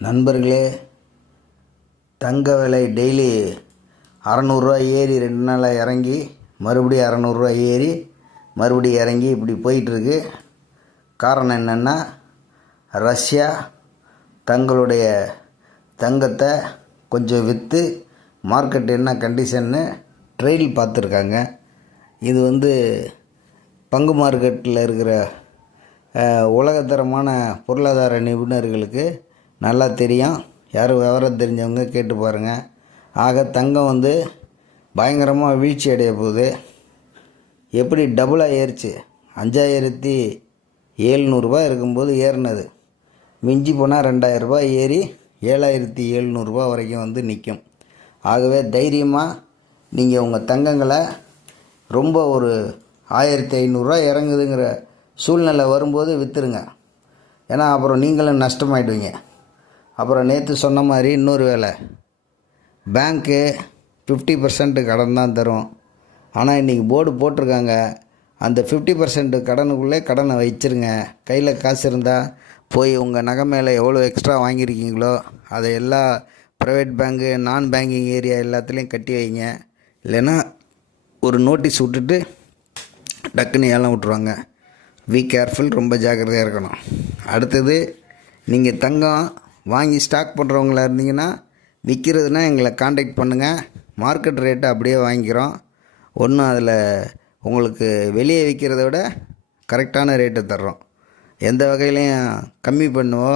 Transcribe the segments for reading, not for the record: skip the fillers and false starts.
நண்பர்களே, தங்க விலை டெய்லி 600 ஏறி 2 நாளாக இறங்கி மறுபடியும் 600 ஏறி மறுபடியும் இறங்கி இப்படி போயிட்டுருக்கு. காரணம் என்னென்னா, ரஷ்யா தங்களுடைய தங்கத்தை கொஞ்சம் விற்று மார்க்கெட் என்ன கண்டிஷன்னு ட்ரெயில் பார்த்துருக்காங்க. இது பங்கு மார்க்கெட்டில் இருக்கிற உலகத்தரமான பொருளாதார நிபுணர்களுக்கு நல்லா தெரியும். யாரும் விவரம் தெரிஞ்சவங்க கேட்டு பாருங்கள். ஆக தங்கம் பயங்கரமாக வீழ்ச்சி அடைய போகுது. எப்படி டபுளாக ஏறிச்சு? 5700 இருக்கும்போது ஏறினது மிஞ்சி போனால் 2000 ரூபாய் ஏறி 7700 வரைக்கும் நிற்கும். ஆகவே தைரியமாக நீங்கள் உங்கள் தங்கங்களை ரொம்ப ஒரு 1500 இறங்குதுங்கிற சூழ்நிலை வரும்போது விற்றுருங்க. ஏன்னா அப்புறம் நீங்களும் நஷ்டமாயிடுவீங்க. அப்புறம் நேற்று சொன்ன மாதிரி இன்னொரு வேலை, பேங்க்கு 50% கடன் தான் தரும். ஆனால் இன்றைக்கி போர்டு போட்டிருக்காங்க, அந்த 50% கடனுக்குள்ளே கடனை வச்சுருங்க. கையில் காசு இருந்தால் போய் உங்கள் நகை மேலே எவ்வளோ எக்ஸ்ட்ரா வாங்கியிருக்கீங்களோ அதை எல்லா ப்ரைவேட் பேங்கு நான் பேங்கிங் ஏரியா எல்லாத்துலேயும் கட்டி வைங்க. இல்லைன்னா ஒரு நோட்டீஸ் விட்டுட்டு டக்குன்னு ஏலம் விட்ருவாங்க. பி கேர்ஃபுல், ரொம்ப ஜாக்கிரதையாக இருக்கணும். அடுத்தது, நீங்கள் தங்கம் வாங்கி ஸ்டாக் பண்ணுறவங்களா இருந்தீங்கன்னா, விற்கிறதுனா எங்களை காண்டாக்ட் பண்ணுங்கள். மார்க்கெட் ரேட்டை அப்படியே வாங்கிக்கிறோம். ஒன்றும் அதில் உங்களுக்கு வெளியே விற்கிறத விட கரெக்டான ரேட்டை தர்றோம். எந்த வகையிலையும் கம்மி பண்ணுவோ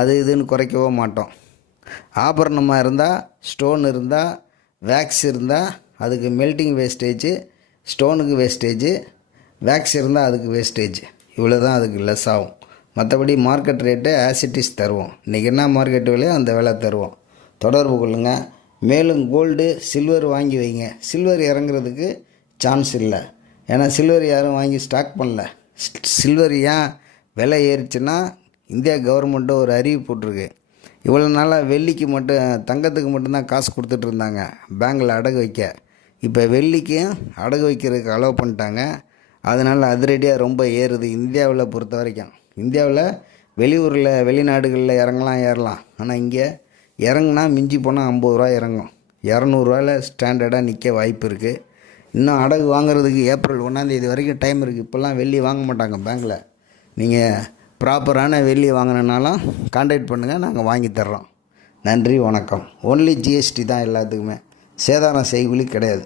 அது இதுன்னு குறைக்கவோ மாட்டோம். ஆபரணமாக இருந்தால், ஸ்டோன் இருந்தால், வேக்ஸ் இருந்தால் அதுக்கு மெல்ட்டிங் வேஸ்டேஜ், ஸ்டோனுக்கு வேஸ்டேஜ், வேக்ஸ் இருந்தால் அதுக்கு வேஸ்டேஜ். இவ்வளோ தான் அதுக்கு லெஸ் ஆகும். மற்றபடி மார்க்கெட் ரேட்டு ஆசிட்டிஸ் தருவோம். இன்றைக்கி என்ன மார்க்கெட் விலையோ அந்த விலை தருவோம். தொடர்பு கொள்ளுங்கள். மேலும் கோல்டு, சில்வர் வாங்கி வைங்க. சில்வர் இறங்குறதுக்கு சான்ஸ் இல்லை. ஏன்னா சில்வர் யாரும் வாங்கி ஸ்டாக் பண்ணல. சில்வர் ஏன் விலை ஏறிச்சுன்னா, இந்தியா கவர்மெண்ட்டு ஒரு அறிவிப்பு போட்டிருக்கு. இவ்வளோ நாளாக வெள்ளிக்கு மட்டும், தங்கத்துக்கு மட்டும்தான் காசு கொடுத்துட்டு இருந்தாங்க பேங்கில் அடகு வைக்க. இப்போ வெள்ளிக்கும் அடகு வைக்கிறதுக்கு அலோவ் பண்ணிட்டாங்க. அதனால் அதிரடியாக ரொம்ப ஏறுது இந்தியாவில் பொறுத்த வரைக்கும். இந்தியாவில் வெளியூரில் வெளிநாடுகளில் இறங்கலாம், ஏறலாம். ஆனால் இங்கே இறங்குனா மிஞ்சி போனால் 50 ரூபா இறங்கும். 200 ஸ்டாண்டர்டாக நிற்க வாய்ப்பு இருக்குது. இன்னும் அடகு வாங்குறதுக்கு ஏப்ரல் 1 வரைக்கும் டைம் இருக்குது. இப்போல்லாம் வெள்ளி வாங்க மாட்டாங்க பேங்கில். நீங்கள் ப்ராப்பரான வெள்ளி வாங்கினாலும் கான்டாக்ட் பண்ணுங்கள், நாங்கள் வாங்கி தர்றோம். நன்றி, வணக்கம். ஒன்லி ஜிஎஸ்டி தான் எல்லாத்துக்குமே, சேதாரம் செய்கூலி கிடையாது.